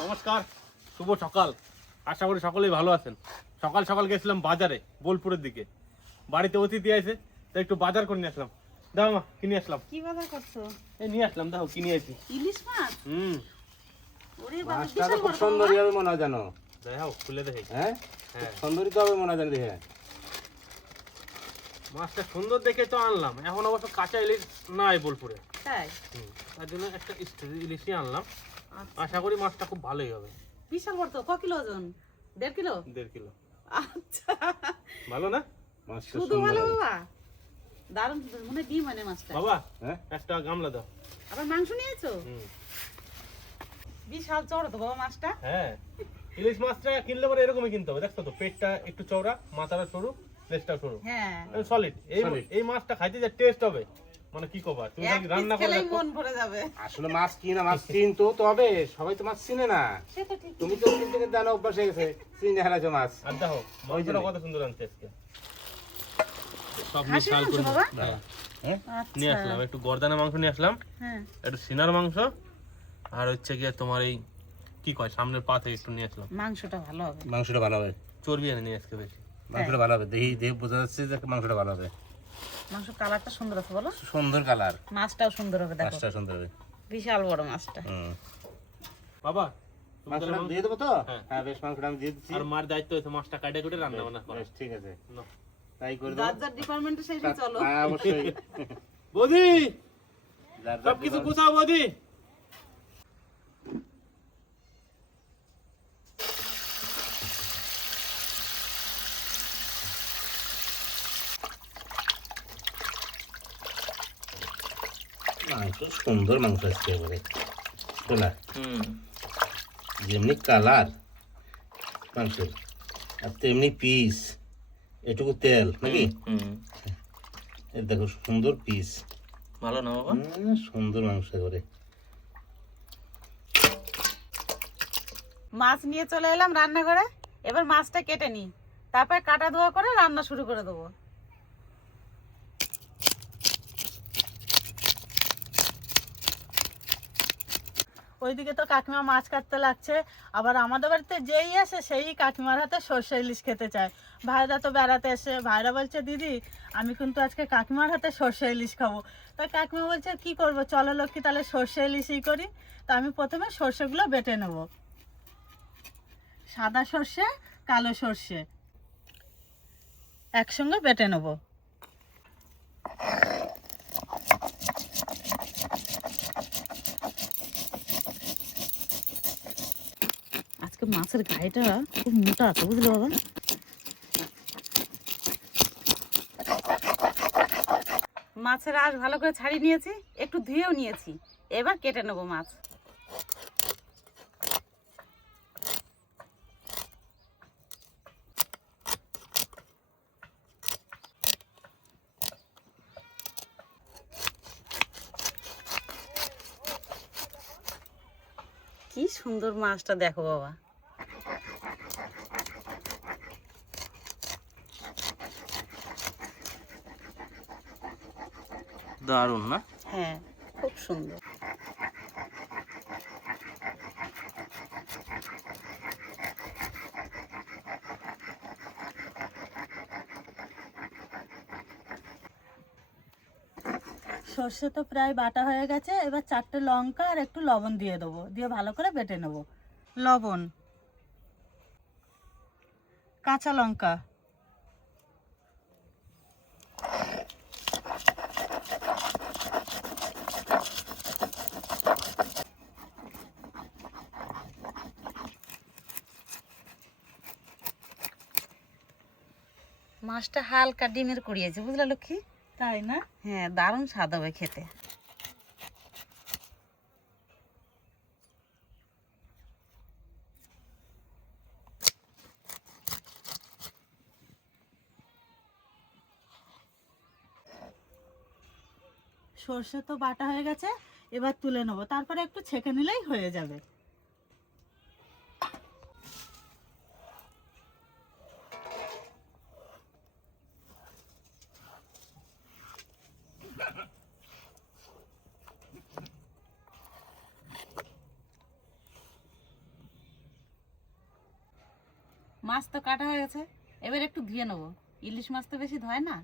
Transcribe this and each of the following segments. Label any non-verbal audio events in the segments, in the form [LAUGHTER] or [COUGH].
নমস্কার শুভ সকাল। আশা করি সকলেই ভালো আছেন। সকাল সকাল গেছিলাম বাজারে বোলপুরের দিকে। বাড়িতে অতিথি আছে তাই একটু বাজার করে নিয়ে আসলাম। দাও মা কিনে আসলাম। কি বাজার করছ? এই নিয়ে আসলাম দেখো কিনে আছি ইলিশ মাছ? হুম। ওরে বাবা বিশাল খুব বড় হবে মনে হয় জানো। দেখো খুলে দেখে। হ্যাঁ? হ্যাঁ। সুন্দরই তো হবে মনে হয় জানো দেখে। মাছটা সুন্দর দেখে তো আনলাম। এখন অবশ্য কাঁচা ইলিশ নাই বোলপুরে। তাই? তার জন্য একটা ইলিশই আনলাম। আচ্ছা। আশা করি মাছটা খুব ভালোই হবে। বিশাল বড় তো ক কিলো ওজন? দেড় কিলো? দেড় কিলো। আচ্ছা। ভালো না? মাছটা শুধু ভালো বাবা? দারুণ মনে ডিম মানে মাছটা। বাবা হ্যাঁ? একটা গামলা দাও। আবার মাংস নিয়েছো? বিশাল চড় তো বাবা মাছটা। হ্যাঁ। ইলিশ মাছটা কিনলে পরে এরকমই কিনতে হবে। দেখছ তো পেটটা একটু চওড়া মাথাটা সরু লেজটা সরু। হ্যাঁ। সলিড এই এই মাছটা খাইতে যে টেস্ট হবে। মানে কি কবা? তুমি নাকি রান্না মন ভরে যাবে। আসলে মাছ কিনা মাছ চিনতো তবে সবাই তো মাছ চিনে না। সে তো ঠিক। তুমি তো চিনতে কিন্তু জানো অভ্যাস হয়ে গেছে চিনে হারাছো মাছ। আর দেখো। কত সুন্দর আনছে আজকে। সব মিশাল করে? হ্যাঁ, হ্যাঁ? নিয়ে আচ্ছা আসলাম একটু গর্দানা মাংস নিয়ে আসলাম। হ্যাঁ। একটু সিনার মাংস। আর হচ্ছে গিয়ে তোমার এই কি কয় সামনের পা থেকে একটু নিয়ে আসলাম। মাংসটা ভালো হবে। মাংসটা ভালো হবে। চর্বি এনে নিয়ে আজকে বেশি। মাংসটা ভালো হবে। দেখি দেখে বোঝা যাচ্ছে যে মাংসটা ভালো হবে। মাংস কালারটা সুন্দর আছে বলো। সুন্দর কালার। মাছটাও সুন্দর হবে দেখো। মাছটা সুন্দর হবে। বিশাল বড় মাছটা। হুম। বাবা মাংস- দিয়ে দেবো তো? হ্যাঁ। হ্যাঁ বেশ মাংসটা আমি দিয়ে দিচ্ছি। আর মার দায়িত্ব হয়েছে মাছটা কাটে কুটে রান্না বান্না করা। বেশ, ঠিক আছে। তাই করে যার দেবো যার ডিপার্টমেন্টে সেই চলো। হ্যাঁ অবশ্যই। বৌদি! সব কিছু গুছাও বৌদি। মাংস সুন্দর মাংস আসছে এবারে। শোনা যেমনি কালার মাংসের আর তেমনি পিস এটুকু তেল নাকি? হুম। দেখো সুন্দর পিস ভালো না বাবা? সুন্দর মাংস করে মাছ নিয়ে চলে এলাম রান্না করে এবার মাছটা কেটে নিই। তারপর কাটা ধোয়া করে রান্না শুরু করে দেবো। ওইদিকে তো কাকিমা মাছ কাটতে লাগছে। আবার আমাদের বাড়িতে যেই আসে, সেই কাকিমার হাতে সর্ষে ইলিশ খেতে চায়। ভাইরা তো বেড়াতে এসে, ভাইরা বলছে, দিদি, আমি কিন্তু আজকে কাকিমার হাতে সর্ষে ইলিশ খাব। তা কাকিমা বলছে, কি করব? চলো লক্ষ্মী, তাহলে সর্ষে ইলিশই করি। তা আমি প্রথমে সর্ষেগুলো বেটে নেব। সাদা সর্ষে, কালো সর্ষে একসঙ্গে বেটে নেব। মাছের গায়েটা খুব মোটা তো বুঝলে বাবা? মাছের আঁশ ভালো করে ছাড়িয়ে নিয়েছি, একটু ধুয়েও নিয়েছি। এবার কেটে নেব মাছ। কি সুন্দর মাছটা দেখো বাবা। দারুণ, না? হ্যাঁ খুব সুন্দর। সর্ষে তো প্রায় বাটা হয়ে গেছে, এবার চারটে লঙ্কা আর একটু লবণ দিয়ে দেবো, দিয়ে ভালো করে বেটে নেব। লবণ। কাঁচা লঙ্কা। মাছটা হালকা ডিমের কুড়িয়েছে বুঝলে লক্ষ্মী? তাই না? হ্যাঁ দারুণ স্বাদ হবে খেতে। সর্ষে তো বাটা হয়ে গেছে এবার তুলে নেব। তারপরে একটু ছেঁকে নিলেই হয়ে যাবে। তো কাটা হয়ে গেছে। এবার একটু ধুয়ে নেব। ইলিশ মাছ তো বেশি ধয় না।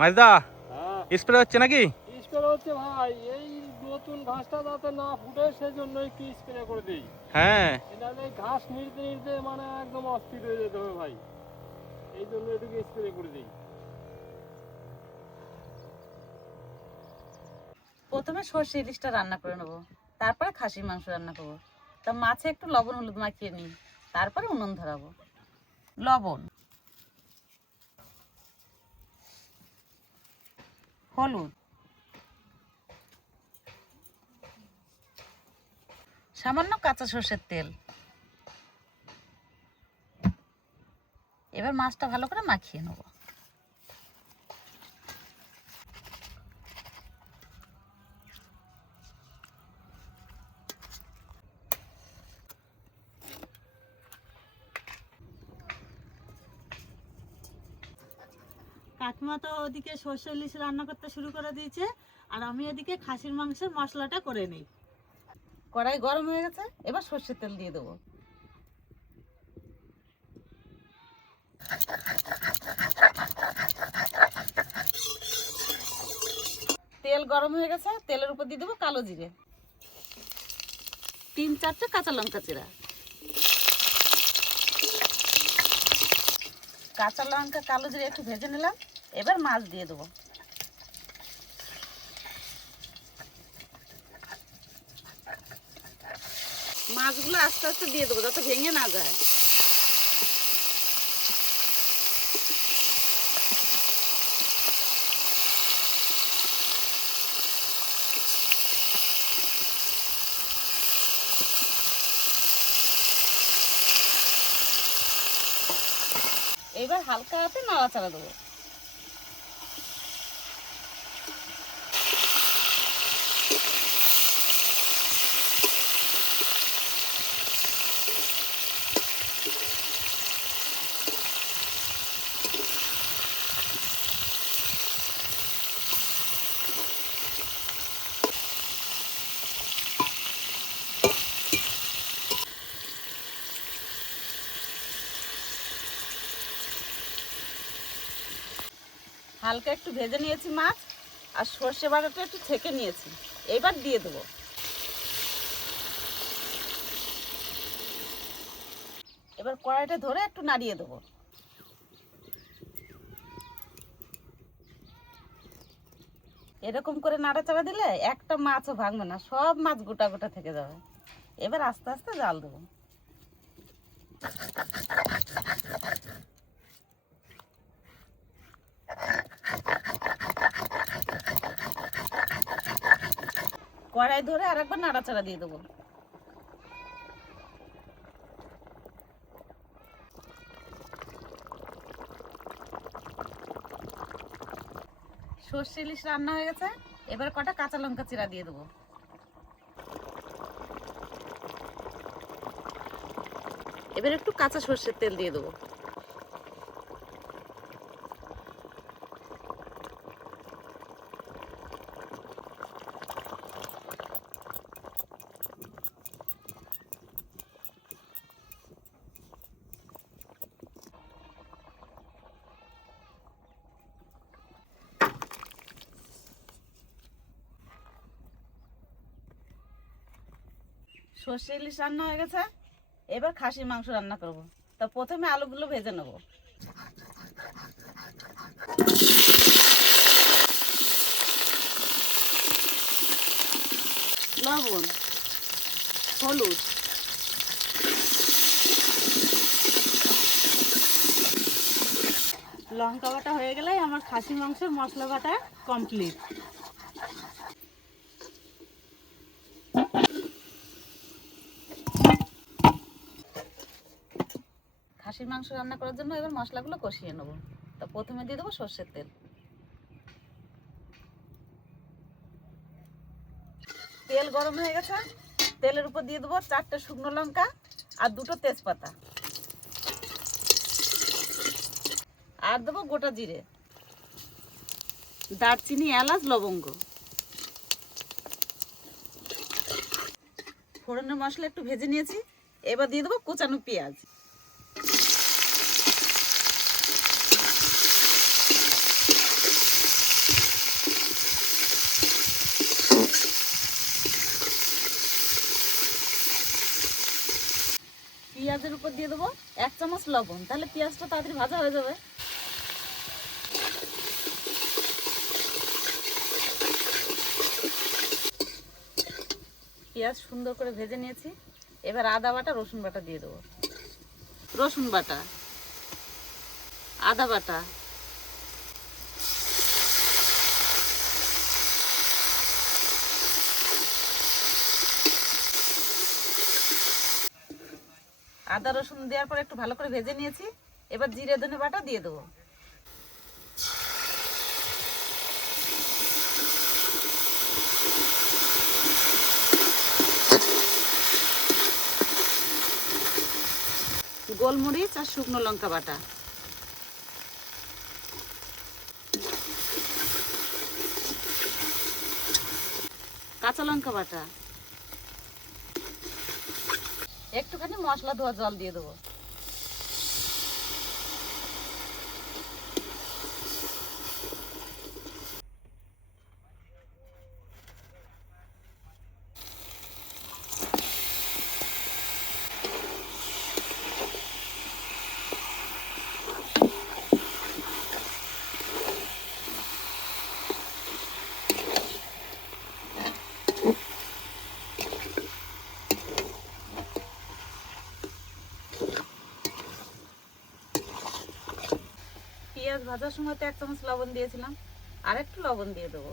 মাইদা হ্যাঁ। স্প্রে হচ্ছে নাকি? স্প্রে হচ্ছে ভাই এই নতুন ঘাসটা যাতে না ফুটে সেজন্য একটু স্প্রে করে দিই? হ্যাঁ। ঘাস নিতে নিতে মানে একদম অস্থির হয়ে যেতে হবে ভাই। এই জন্য এটুকু স্প্রে করে দিই। প্রথমে সর্ষে ইলিশটা রান্না করে নেব তারপরে খাসির মাংস রান্না করব। তা মাছে একটু লবণ হলুদ মাখিয়ে নিই তারপরে উনুন ধরাবো। লবণ। হলুদ। সামান্য কাঁচা সর্ষের তেল। এবার মাছটা ভালো করে মাখিয়ে নেব। কাকিমা তো ওদিকে সর্ষে ইলিশ রান্না করতে শুরু করে দিয়েছে, আর আমি এদিকে খাসির মাংসের মশলাটা করে নিই। কড়াই গরম হয়ে গেছে, এবার সর্ষের তেল দিয়ে দেবো। তেল গরম হয়ে গেছে, তেলের উপর দিয়ে দেবো কালো জিরে। তিন চারটে কাঁচা লঙ্কা চিরা কাঁচা লঙ্কা, কালো জিরে একটু ভেজে নিলাম, এবার মাছ দিয়ে দেবো। মাছগুলো আস্তে আস্তে দিয়ে দেবো যাতে ভেঙে না যায়। এবার হালকা হাতে নাড়াচাড়া দেবো। হালকা একটু ভেজে নিয়েছি মাছ আর সর্ষে বাটাটা একটু ছেঁকে নিয়েছি। এবার দিয়ে দেবো। এবার কড়াইটা ধরে একটু নাড়িয়ে দেবো। এরকম করে নাড়াচাড়া দিলে একটা মাছও ভাঙবে না, সব মাছ গোটা গোটা থেকে যাবে। এবার আস্তে আস্তে জাল দেবো। কড়াই ধরে আরেকবার নাড়াচাড়া দিয়ে দেবো। সর্ষে ইলিশ রান্না হয়ে গেছে, এবার কটা কাঁচা লঙ্কা চিরা দিয়ে দেবো। এবার একটু কাঁচা সর্ষের তেল দিয়ে দেবো। সর্ষে ইলিশ রান্না হয়ে গেছে, এবার খাসির মাংস রান্না করব। তা প্রথমে আলুগুলো ভেজে নেব। লবণ, হলুদ। লঙ্কা বাটা হয়ে গেলে আমার খাসি মাংসের মশলা বাটা কমপ্লিট খাসির মাংস রান্না করার জন্য এবার মশলাগুলো কষিয়ে নেব। তা প্রথমে দিয়ে দেবো সর্ষের তেল। তেল গরম হয়ে গেছে। তেলের উপর দিয়ে দেবো চারটে শুকনো লঙ্কা আর দুটো তেজপাতা। আর দেবো গোটা জিরে। দারচিনি, এলাচ, লবঙ্গ। ফোড়নের মশলা একটু ভেজে নিয়েছি। এবার দিয়ে দেবো কোচানো পেঁয়াজ। উপর দিয়ে দেবো এক চামচ লবণ। তাহলে পেঁয়াজটা তাড়াতাড়ি ভাজা হয়ে যাবে। পেঁয়াজ সুন্দর করে ভেজে নিয়েছি। এবার আদা বাটা, রসুন বাটা দিয়ে দেবো। রসুন বাটা, আদা বাটা। আদা, রসুন দেওয়ার পর একটু ভালো করে ভেজে নিয়েছি। এবার জিরে, ধনে বাটা দিয়ে দেবো। গোলমরিচ আর শুকনো লঙ্কা বাটা। কাঁচা লঙ্কা বাটা। একটুখানি মশলা ধোয়া জল দিয়ে দেবো। ভাজার সময় তো এক চামচ লবণ দিয়েছিলাম। আর একটু লবণ দিয়ে দেবো।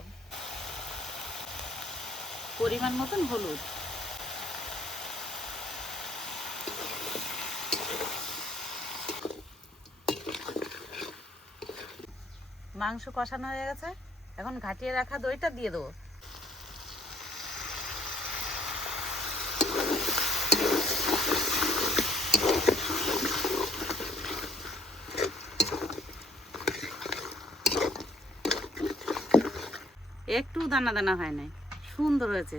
পরিমাণ মতন হলুদ। মাংস কষানো হয়ে গেছে। এখন ঘাটিয়ে রাখা দইটা দিয়ে দেবো। একটু দানা দানা হয় নাই। সুন্দর হয়েছে।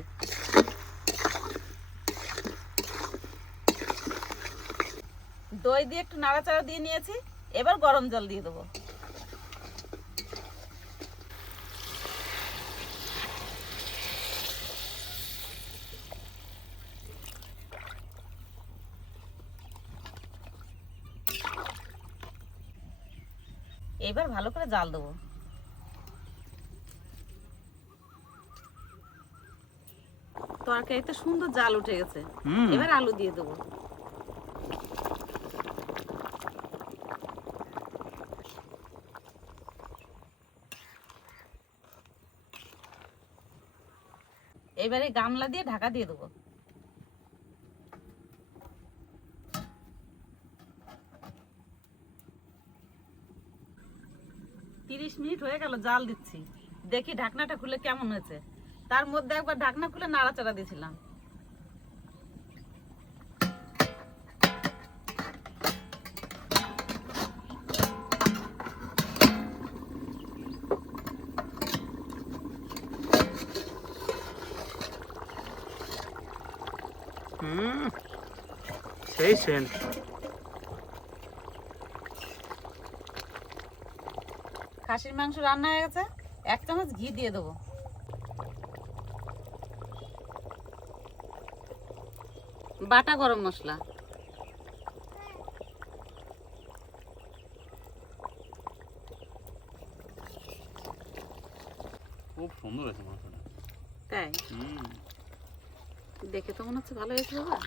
দই দিয়ে একটু নাড়াচাড়া দিয়ে নিয়েছি, এবার গরম জল দিয়ে দেবো। এবার ভালো করে জাল দেবো। সুন্দর জাল উঠে গেছে। এবার আলু দিয়ে দেবো। এবারে গামলা দিয়ে ঢাকা দিয়ে দেবো। তিরিশ মিনিট হয়ে গেল জাল দিচ্ছি। দেখি ঢাকনাটা খুলে কেমন হয়েছে। তার মধ্যে একবার ঢাকনা খুলে নাড়াচাড়া দিয়েছিলাম। হুম সেই সেন্ট খাসির মাংস রান্না হয়ে গেছে এক চামচ ঘি দিয়ে দেবো। বাটা গরম মশলা। খুব সুন্দর হয়েছে মাংসটা। তাই? হুম। দেখে তো মনে হচ্ছে ভালো হয়েছে বাবা।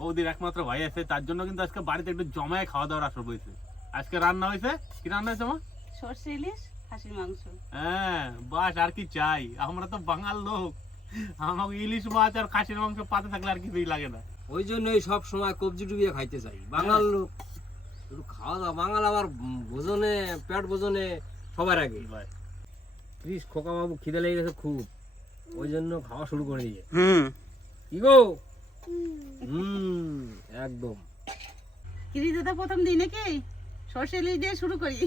বৌদির একমাত্র ভাই আছে তার জন্য কিন্তু আজকে বাড়িতে একটু জমায় খাওয়া দাওয়ার আসর হয়েছে আজকে রান্না হয়েছে কি রান্না হয়েছে মা? সর্ষে ইলিশ খাসির মাংস। হ্যাঁ বাস আর কি চাই? আমরা তো বাঙাল লোক। আমাকে ইলিশ মাছ আর খাসির মাংস পাতে থাকলে আর কিছুই লাগে না। ওই জন্যই সব সময় কবজি ডুবিয়ে খাইতে চাই। বাঙাল লোক। একটু খাওয়া দাওয়া বাঙাল আবার ভোজনে পেট ভোজনে সবার আগে। ভাই। প্লিজ খোকা বাবু খিদে লেগে গেছে খুব। ওই জন্য খাওয়া শুরু করে দিয়ে হুম। কি গো? হুম একদম। কিরি দাদা প্রথম দিন নাকি সর্ষে ইলিশ দিয়ে শুরু করি?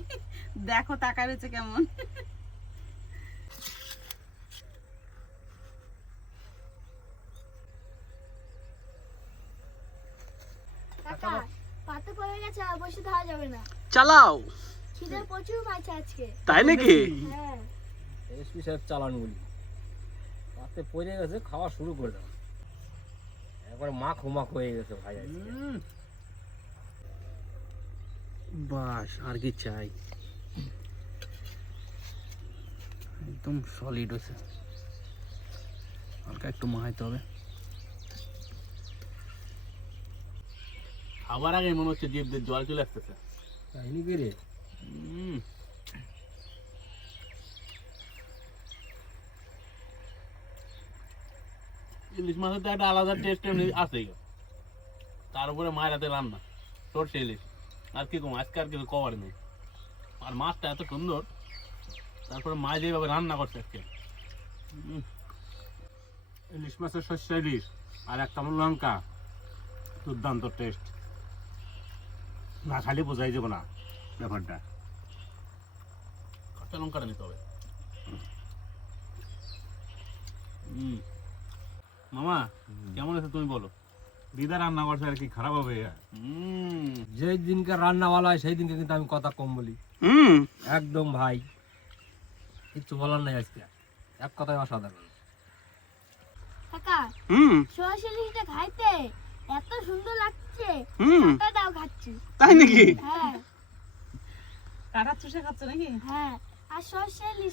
দেখো টাকা রয়েছে কেমন। পাতে পড়ে গেছে আর বসে খাওয়া যাবে না। চালাও। খিদে প্রচুর পাইছে আজকে। তাই নাকি? হ্যাঁ। এসপি সাহেব চালানগুলি তাতে পড়ে গেছে খাওয়া শুরু করে দাও একবার মাখ মাখ হয়ে গেছে ভাই বাস আর কি চাই? একদম সলিড হয়েছে। হালকা একটু মাহাইতে হবে। খাবার আগে মনে হচ্ছে জিভ দিয়ে জল চলে আসতেছে। তাই নাকি রে? হুম ইলিশ মাছের তো একটা আলাদা টেস্ট আছেই। তার উপরে মায়ের হাতে রান্না। সরষে ইলিশ আর কি কম আজকে আর কিছু কভার নেই। আর মাছটা এত সুন্দর। তারপরে মা যেভাবে রান্না করছে আজকে। ইলিশ মাছের শস্য ইলিশ আর এক কামড় লঙ্কা। দুর্দান্ত টেস্ট না খালি বোঝাই যাব না ব্যাপারটা। কাঁচা লঙ্কাটা নিতে হবে? হুম। মামা কেমন আছে তুমি বলো? দিদা রান্না করছে আর কি খারাপ হবে? হুম। যেই দিনকে রান্নাওয়ালা হয় সেই দিনকে কিন্তু আমি কথা কম বলি। একদম ভাই কিচ্ছু বলার নাই আজকে। এক কথায় অসাধারণ। কাকা খাইতে এত সুন্দর লাগছে। হুম। কাকাটাও খাচ্ছি। তাই নাকি? হ্যাঁ। কাটা চুষে খাচ্ছ নাকি? হ্যাঁ। আর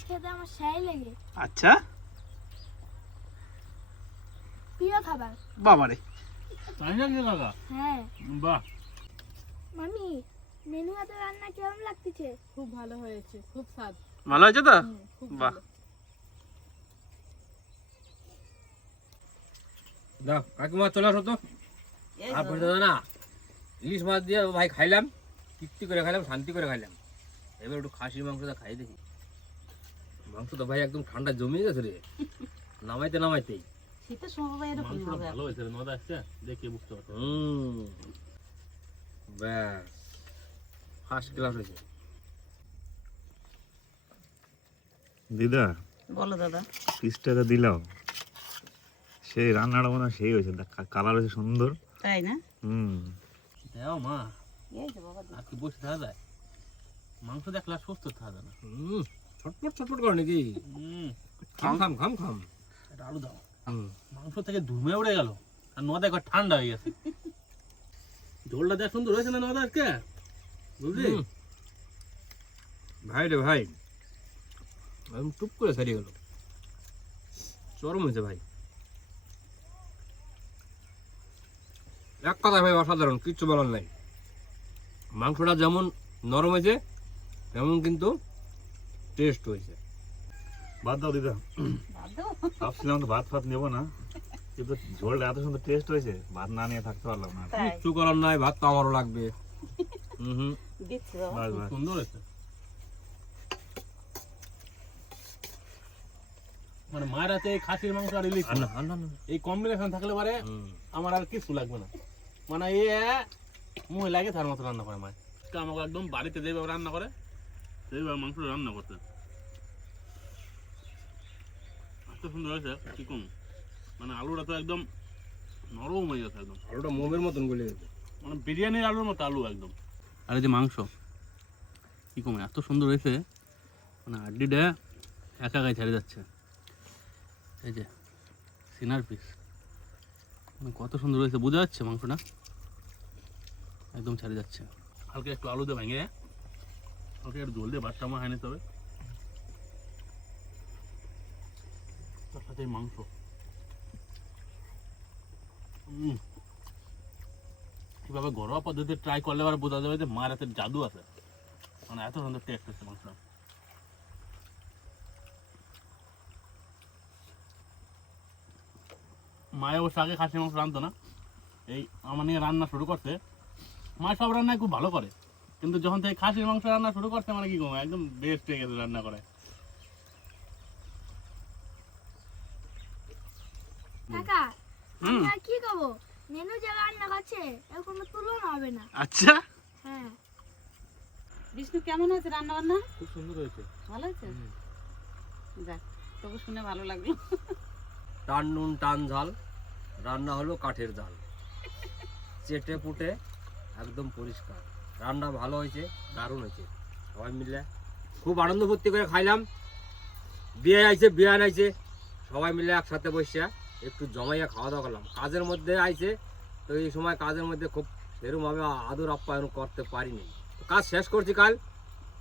খেতে আমার সেই লেগে। আচ্ছা। প্রিয় খাবার। বাবারে। তাই নাকি কাকা হ্যাঁ। বাহ। মামি মেনু হাতে রান্না কেমন লাগতেছে? খুব ভালো হয়েছে খুব স্বাদ। ভালো হয়েছে তো? বাহ। দাও কাকিমা চলে আসো তো। আর। না ইলিশ মাছ দিয়ে ভাই খাইলাম তৃপ্তি করে খাইলাম শান্তি করে খাইলাম। এবার একটু খাসির মাংসটা খাই দেখি। মাংস তো ভাই একদম ঠান্ডা জমে গেছে রে। [LAUGHS] নামাইতে নামাইতেই। শীতের সময় বাবা এরকম ভালো হয়েছে নদা আসছে? দেখে বুঝতে পারছ। হুম। ব্যাস ফার্স্ট ক্লাস হয়েছে। দিদা বলো দাদা। তিরিশ টাকা দিলাম। সেই রান্নাটা মনে হয় সেই হয়েছে কালার হয়েছে সুন্দর। তাই না? হুম। দাও মা। আর কি বসে থাকা যায়? মাংস দেখলে আর সুস্থ থাকা যায় না। হুম। ছটপট ছটপট করে নাকি? হুম। খাম খাম খাম খাম। এটা আলু দাও। মাংস থেকে ধুমে উড়ে গেল। আর নদা একবার ঠান্ডা হয়ে গেছে। ঝোলটা দেখ সুন্দর হয়েছে না নদা আজকে? বুঝলি? ভাই রে ভাই টুপ করে সারিয়ে গেল। চরম হয়েছে ভাই। এক কথায় ভাই অসাধারণ কিচ্ছু বলার নাই। মাংসটা যেমন নরম হয়েছে তেমন কিন্তু টেস্ট হয়েছে। বাদ দাও দাদু। ভাবছিলাম তো ভাত ফাত নেব না। কিন্তু ঝোলটা এত সুন্দর টেস্ট হয়েছে ভাত না নিয়ে থাকতে পারলাম না। কিচ্ছু করার নাই ভাত তো আমারও লাগবে। হুম সুন্দর হয়েছে। মানে মায়ের হাতে এই খাসির মাংস আর ইলিশ। এই কম্বিনেশন থাকলে পারে আমার আর কিছু লাগবে না। মানে এ মহিলাকে তার মতো রান্না করে মায় আমাকে একদম বাড়িতে যেভাবে রান্না করে সেইভাবে মাংস রান্না করতে। এত সুন্দর হয়েছে কি কম? মানে আলুটা তো একদম নরম হয়ে গেছে একদম। আলুটা মোমের মতন গলে গেছে। মানে বিরিয়ানির আলুর মতো আলু একদম। আর এই যে মাংস কি কম এত সুন্দর হয়েছে। মানে হাড্ডিটা একা একাই ছেড়ে যাচ্ছে। এই যে সিনার পিস। মানে কত সুন্দর হয়েছে বোঝা যাচ্ছে মাংসটা। একদম ছেড়ে যাচ্ছে। হালকা একটু আলু দিয়ে ভেঙে হালকা একটু জল দিয়ে ভাতটা আমার হয়নি তবে এই মাংস। কীভাবে ঘরোয়া পদ্ধতিতে ট্রাই করলে আবার বোঝা যাবে যে মার জাদু আছে। মানে এত সুন্দর টেস্ট হচ্ছে মাংসটা। মায়ে অবশ্য আগে খাসি মাংস রাঁধতো না। এই আমার নিয়ে রান্না শুরু করতে মা সব রান্নায় খুব ভালো করে। কিন্তু যখন থেকে খাসির মাংস রান্না শুরু করছে মানে কি কম একদম বেস্ট হয়ে গেছে রান্না করে। কাকা আমরা কি খাব? নেনু যে রান্না করছে এর কোনো তুলনা হবে না। আচ্ছা। হ্যাঁ। বিষ্ণু কেমন হয়েছে রান্না বান্না খুব সুন্দর হয়েছে। ভালো হয়েছে? যাক তবু শুনে ভালো লাগল। টান নুন টান ঝাল। রান্না হলো কাঠের জাল চেটে পুটে একদম পরিষ্কার। রান্না ভালো হয়েছে দারুণ হয়েছে। সবাই মিলে খুব আনন্দ ফুর্তি করে খাইলাম। বিয়ে আইছে বিয়ে আইছে। সবাই মিলে একসাথে বসে একটু জমাইয়া খাওয়া দাওয়া করলাম। কাজের মধ্যে আইছে, তো এই সময় কাজের মধ্যে খুব সেরকমভাবে আদর আপ্যায়ন করতে পারিনি। কাজ শেষ করছি কাল,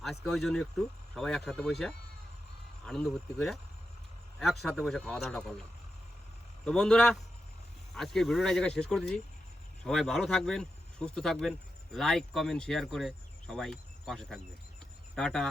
আজকে ওই জন্য একটু সবাই একসাথে বসে আনন্দ ভর্তি করে একসাথে বসে খাওয়া দাওয়াটা করলাম। তো বন্ধুরা, আজকে ভিডিওটা জায়গায় শেষ করে দিচ্ছি। সবাই ভালো থাকবেন, সুস্থ থাকবেন লাইক কমেন্ট শেয়ার করে সবাই পাশে থাকবেন। টাটা।